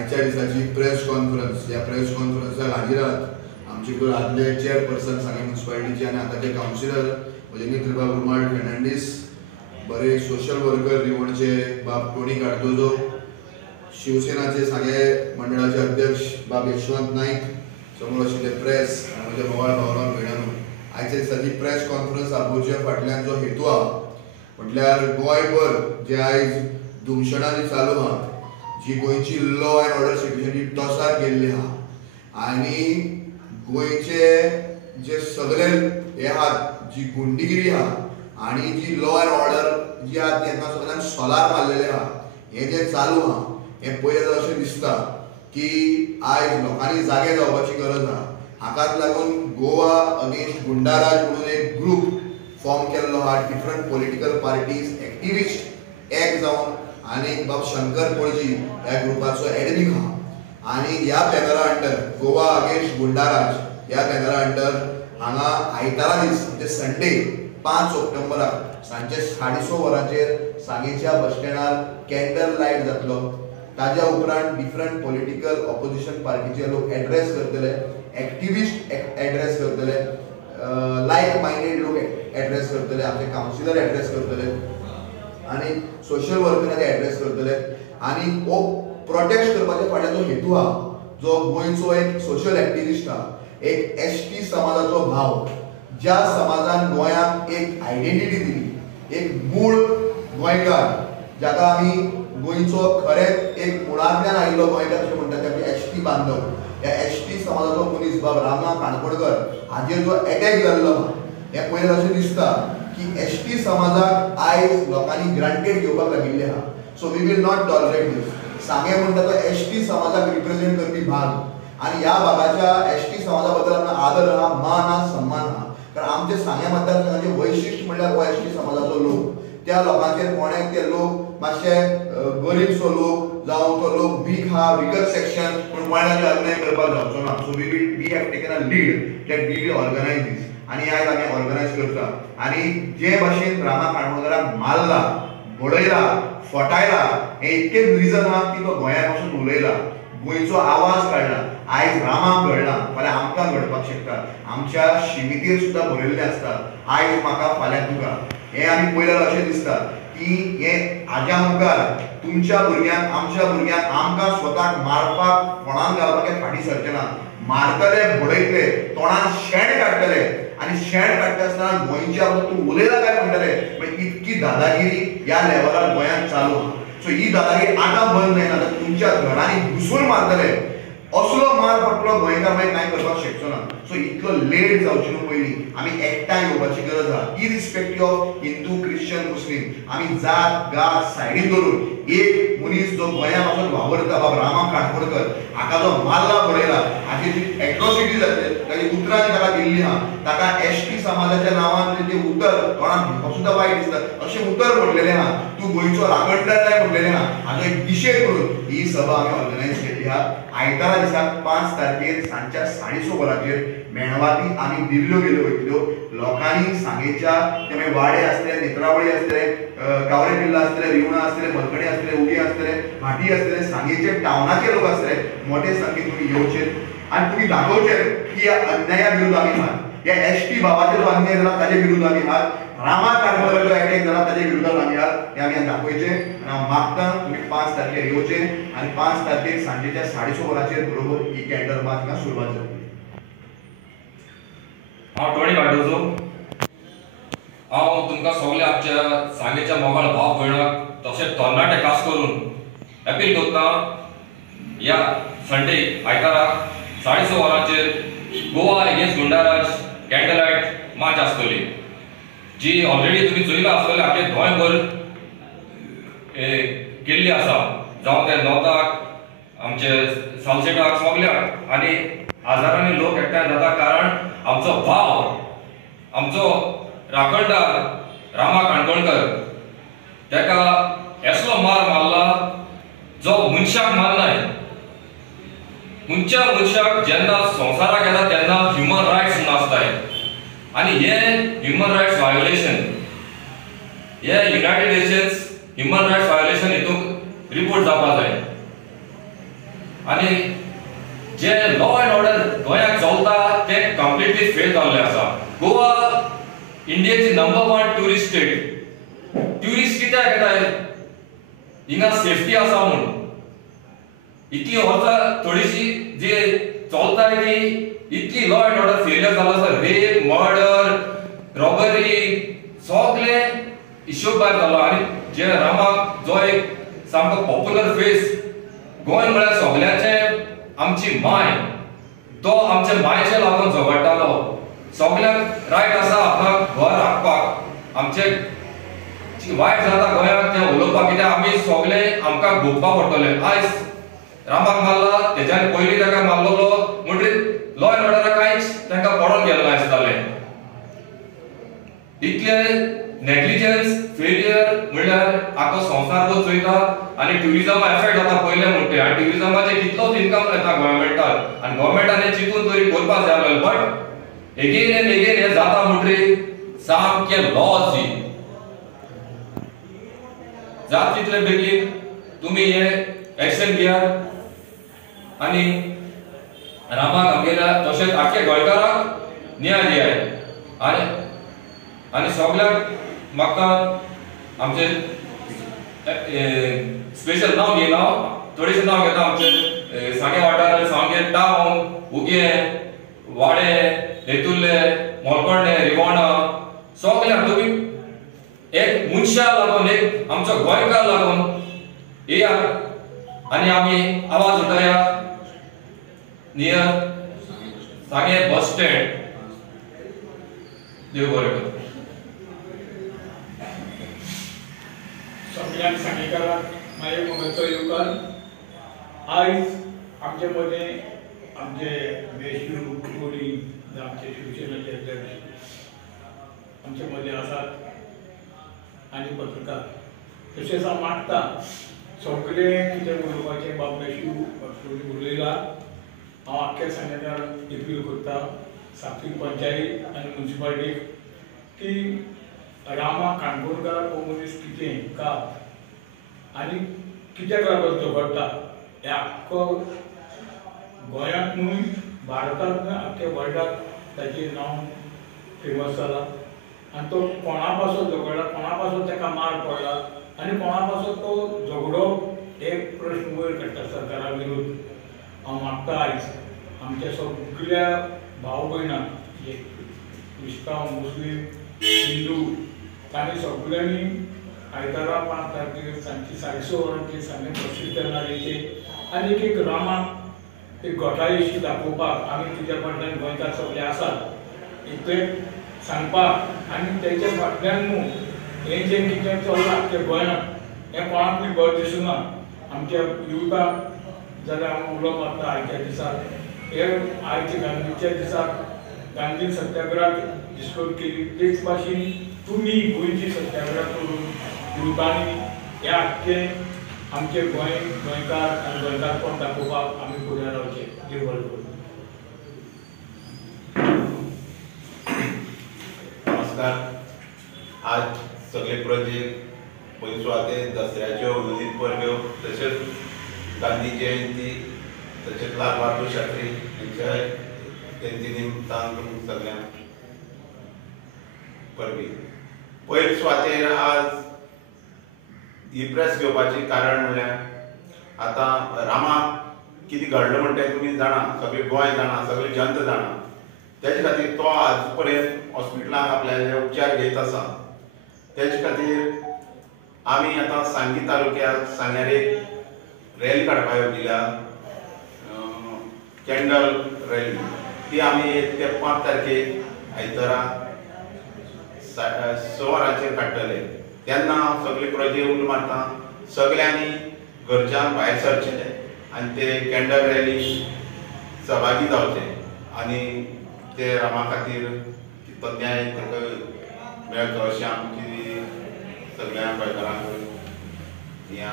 आयच्या दिसाची press conference. ह्या प्रेस कॉन्फरन्साक हाजीर आहात आमचे आदले चेअरपर्सन सांगे म्युन्सिपालिटीचे आनी आतांचे कावन्सिलर भजनी कृपा गुरमाळ फेर्नांडीस, बरे सोशल वर्कर रिवणचे बाब टोनी कार्दोजो, शिवसेनाचे सांगे मंडळाचे अध्यक्ष बाब यशवंत नाईक, समोर आशिल्ले प्रेस आनी म्हज्या मोवाळ भावरां भयणांनो, आयच्या दिसाची प्रेस कॉन्फरन्स आपोवच्या फाटल्यान जो हेतू आहा म्हटल्यार गोंयभर जे आयज दुमशणांनी चालू आहा, जी गोंयची लॉ अँड ऑर्डर सिट्युएशन टॉसार गेल्ली आहा आनी गोंयचे जे सगळे हे आहात जी गुंडगिरी आहा आनी जी लॉ अँड ऑर्डर जी आहा ती हांगा सगळ्यांक सोलार मारलेले आहा, हें जे चालू आहा हें पळयल्यार अशें दिसता की आयज लोकांनी जागे जावपाची गरज आहा. हाकाच लागून गोवा अगेन्स्ट गुंडाराज म्हणून एक ग्रूप फॉर्म केल्लो आहा. डिफरंट पॉलिटिकल पार्टीज एक्टिविस्ट एक जावन आनी बाब शंकर पळजी ह्या ग्रुपाचो एडमीन आहा आनी ह्या बॅनरा अंडर गोवा अगेन्स्ट गुंडाराज ह्या बॅनरा अंडर हांगा आयतारा दीस म्हणजे संडे 5 ऑक्टोबराक सांजे 6:30 वरांचेर सांगेच्या बस स्टँडार कॅन्डल लायट जातलो. ताज्या उपरांत डिफरंट पॉलिटिकल ऑपोजिशन पार्टीचे लोक एड्रेस करतले, एक्टिविस्ट एड्रेस करतले, लायक मायंडेड लोक एड्रेस करतले, आमचे कावन्सिलर एड्रेस करतले आनी सोशल वर्करांनी एड्रेस करतले आनी हो प्रोटेस्ट करपाच्या फाटल्यान जो हेतू आहा, जो गोंयचो एक सोशल एक्टिविस्ट आहा, एक एसटी समाजाचो भाव, ज्या समाजान गोंयाक एक आयडेंटिटी दिली, एक मूळ गोंयकार जाका आमी गोंयचो खरेंच एक मुळांतल्यान आयिल्लो गोंयकार अशें म्हणटात, ते आमी एसटी बांदव. ह्या एसटी समाजाचो मनीस बाब रामा काणकोणकर हाजेर जो एटॅक जाल्लो आहा हें पळयल्यार अशें दिसता की एसटी समाजाक आयज लोकांनी ग्रांटेड घेवपाक लागिल्ले आहा. So we will not tolerate this. सांगे म्हणटा तो एसटी समाजाक रिप्रेझेंट करपी भाग आनी ह्या भागाच्या एसटी समाजा बद्दल आमकां आदर आहा, मान आहा, सन्मान आहा. कारण आमचे सांगे मतदारसंघाचें वैशिश्ट म्हणल्यार हो एसटी समाजाचो लोक. त्या लोकांचेर कोणें ते लोक मातशे गरीबसो लोक जावं तो लोक वीक आहा, विकर सेक्शन पूण कोणाचे अन्याय करपाक जावचो ना. So we have taken a lead that we will organise this आनी आयज आमी ऑर्गनायज करता. आनी जे भाशेन रामा काणकोणकराक मारला, बडयला, फटायला, हें इतकेच रिजन आहा की तो गोंयाक वचून उलयला, गोंयचो आवाज काडला. आयज रामाक घडला, फाल्यां आमकां घडपाक शकता. आमच्या शिमितीर सुद्दां बरयल्लें आसता, आयज म्हाका फाल्यां तुका. हें आमी पळयल्यार अशें दिसता की हें हाज्या मुखार तुमच्या भुरग्यांक, आमच्या भुरग्यांक आमकां स्वताक मारपाक फोंडान घालपाक हे फाटीं सरचे ना. मारतले, बडयतले, तोंडान शेण काडटले आनी शेण काडटा आसतना गोंयच्या तूं उलयला काय म्हणटले. म्हणजे इतकी दादागिरी ह्या लेवलार गोंयांत चालू आहा. सो ही दादागिरी आतां बंद जायना, तुमच्या घरांनी घुसून मारतले. असलो मार पडटलो गोंयकार मागीर कांय करपाक शकचो ना. सो इतलो लेट जावची न्हू पयलीं. आमी एकठांय येवपाची गरज आहा, इरिस्पेक्टीव ऑफ हिंदू, क्रिश्चन, मुस्लीम. आमी जात गात सायडीन दवरून एक मनीस जो गोंयाक वचून वावरता, बाब रामा काणकोणकर, हाका जो मारला, बडयला, हाची जी एट्रॉसिटी जातली, ताची उतरां जी ताका दिल्लीं आहा, ताका एसटी समाजाच्या नांवान जे उतर कोणाक घेवपाक सुद्दां वायट दिसता, अशें उतर म्हटलेलें आहा. तूं गोंयचो राखणदार जाय म्हटलेलें आहा. हाजो एक निशेध करून ही सभा आमी ऑर्गनायज केल्ली आहा. आयतारा दिसाक 5 तारखेर सांजच्या 6:30 वरांचेर मेणवाती आनी दिल्ल्यो गेल्यो वयतल्यो. लोकांनी सांगेच्या ते मागीर वाडे आसतले, नेत्रावळी आसतले, गावरे किल्ला आसतले, रिवणा आसतले, मलकडी आसतले, उडी आसतले, भाटी आसतले, सांगेचे टावनाचे लोक आसतले, मोठे संख्येन तुमी येवचे आनी तुमी दाखोवचे की ह्या अन्याया विरुद्ध आमी आहात. ह्या एसटी भावाचेर जो अन्याय जाला ताचे विरुद्ध आमी आहात. रामा काणकोणकर जो एटॅक जाला ताचे विरुद्धान आमी आहात. हें आमी दाखोवचें आनी हांव मागतां तुमी 5 तारखेर येवचें आनी 5 तारखेर सांजेच्या 6:30 वरांचेर बरोबर ही कॅन्डल मार्च हिंगा सुरवात जातली. हांव टोनी कार्दोजो. हांव तुमकां सगळे आमच्या सांगेच्या मोगाळ भाव भयणाक तशेंच तरणाटे खास करून अपील करता, ह्या संडे आयतारा 6:30 वरांचेर Goa against goonda raj candle light March आसतली, जी ऑलरेडी तुमी चोयला आसतले. आख्खे गोंयभर केल्ली आसा, जावं ते नॉर्थाक, आमचे सालसेटाक, सगल्याक आनी हजारांनी लोक एकठांय जाता. कारण आमचो भाव, आमचो राखणदार रामा काणकोणकर, ताका असलो मार मारला जो मनशाक मारनाय. खंयच्या मनशाक जेन्ना संवसाराक येता तेन्ना ह्युमन रायट्स म्हूण आसताय आनी हे ह्युमन रायट्स वायोलेशन, हे United Nations human rights violation हितून रिपोर्ट जावपा जाय. आनी जे लॉ एंड ऑर्डर गोंयाक चलता ते कंप्लीटली फेल जाल्ले आसा. गोवा इंडियेची नंबर 1 टुरिस्ट स्टेट. ट्युरिस्ट कित्याक येतात? हिंगा सेफ्टी आसा म्हूण. इतली वर्सां थोडीशी जे चलता ती इतली लॉ एंड ऑर्डर फेलियर जाला आसा. रेप, मर्डर, रॉबरी सगळे हिशोब भायर जाला. आनी जे रामाक जो एक सामको पॉप्युलर फेस गोंय म्हळ्यार सगळ्याचे आमची माय, तो आमच्या मायचे लागून झगडटालो. सगळ्यांक रायट आसा आपणाक घर राखपाक. आमचे वायट जाता गोंयाक ते उलोवपाक, कित्याक आमी सगळे आमकां भोगपाक पडटले. आयज रामाक मारला, तेच्या पयलीं ताका मारलोलो म्हणटरीत लॉ एंड ऑर्डर कांयच तांकां पडोन गेलें ना दिसतालें. इतले नेग्लिजन्स फेलियर म्हणल्यार आखो संवसार तो चोयता आनी ट्युरिजम एफेक्ट जाता पयले म्हणटे. आनी ट्युरिजमाचे कितलोच इन्कम येता गोव्हर्मेंटाक आनी गोव्हर्मेंटान चिंतून तरी करपाक जाय आसलें. बट एगेन एंड एगेन हे जाता म्हणटरी सामके लॉस जी जात तितले बेगीन तुमी हे एक्शन घेयात आनी रामाक आमगेल्या तशेंच आख्या गोंयकाराक न्याय दियात. आनी सगळ्याक म्हाका आमचे स्पेशल नांव घेयना, थोडेशें नांव घेता. आमचे सांगे वाठार सांगे टावन, उगे, वाडे, हेतुर्ले, मोलकोडणे, रिवाणा सगळ्यांक तुमी एक मनशाक लागून, एक आमचो गोंयकार लागून येयात आनी आमी आवाज उठया नियर सांगे बस स्टँड. देव बरें करूं. सगळ्यांक सांगेकाराक म्हाजे मोगाचो येवकार. आयज आमचे मदें आमचे मेशू कोली आमचे शिवसेनेचे अध्यक्ष आमचे मदें आसात आनी पत्रकार. तशेंच हांव मागता सगळे कितें उलोवपाचें बाब मेशू कोली उलयला. हांव आख्या सांगेकार अपील करता सातवी पंचायत आनी म्युन्सिपालिटीक की रामा काणकोणकार हो मनीस कितें का आनी कित्याक लागून झगडटा हें आख्खो गोंयांत न्हय भारतांत न्हय आख्ख्या वर्ल्डाक ताचें नांव फेमस जालां. आनी तो कोणा पासून झगडला, कोणा पासून ताका मार पडला आनी कोणा पासून तो झगडो एक प्रश्न वयर काडटा सरकारा विरोध. हांव मागता आयज आमच्या सगळ्या भाव भयणांक जे क्रिस्तांव, मुस्लीम, हिंदू तांणी सगळ्यांनी आयतारा 5 तारखेर सांजची 6:30 वरांचेर सांगे बसीर तेन्नाचेर आनी एक रामाक एक घोटाळेशी दाखोवपाक आमी कित्या फाटल्यान गोंयकार सगळे आसात इतलें सांगपाक. आनी तेच्या फाटल्यान न्हू हें जें कितें चल्लां तें गोंयांत हें कोणाकूय बरें दिसना. आमच्या युथाक जाल्यार हांव उलो मारता आयच्या दिसाक हे आयच्या गांधीच्या दिसाक गांधी सत्याग्रहाक डिस्कस केली तेच भाशेन तुमी गोंयची सत्याग्रह करून युथांनी हे आख्खे आमचे गोंयकार आनी गोंयकारपण दाखोवपाक आमी फुडें रावचे. देव बरें करूं. नमस्कार. आज सगळे प्रजे पयली सुवाते दसऱ्याच्यो उदीत परब्यो तशेंच गांधी जयंती तशेंच लाल बहादूर शास्त्री हांच्या जयंती निमतान सगळ्यांक परबी. पयले सुवातेर आज ही प्रेस घेवपाचें कारण म्हणल्यार आतां रामाक कितें घडलें म्हणटा तें तुमी जाणा, सगळें गोंय जाणा, सगळें जंत जाणा. तेजे खातीर तो आज पर्यंत हॉस्पिटलांत आपल्याले उपचार घेत आसा. तेजे खातीर आमी आतां सांगी तालुक्याक सांग्यार एक रॅली काडपाक येवजिल्या, कॅन्डल रॅली. ती आमी 1 ते 5 तारखेक आयतारा 6 वरांचेर काडटले. तेन्ना हांव सगळे प्रजे उलो मारता सगळ्यांनी घरच्यान भायर सरचें आनी ते कॅन्डल रॅली सहभागी जावचे आनी ते रामा खातीर तो न्याय ताका मेळचो अशें आमची सगळ्या गोंयकारांक हें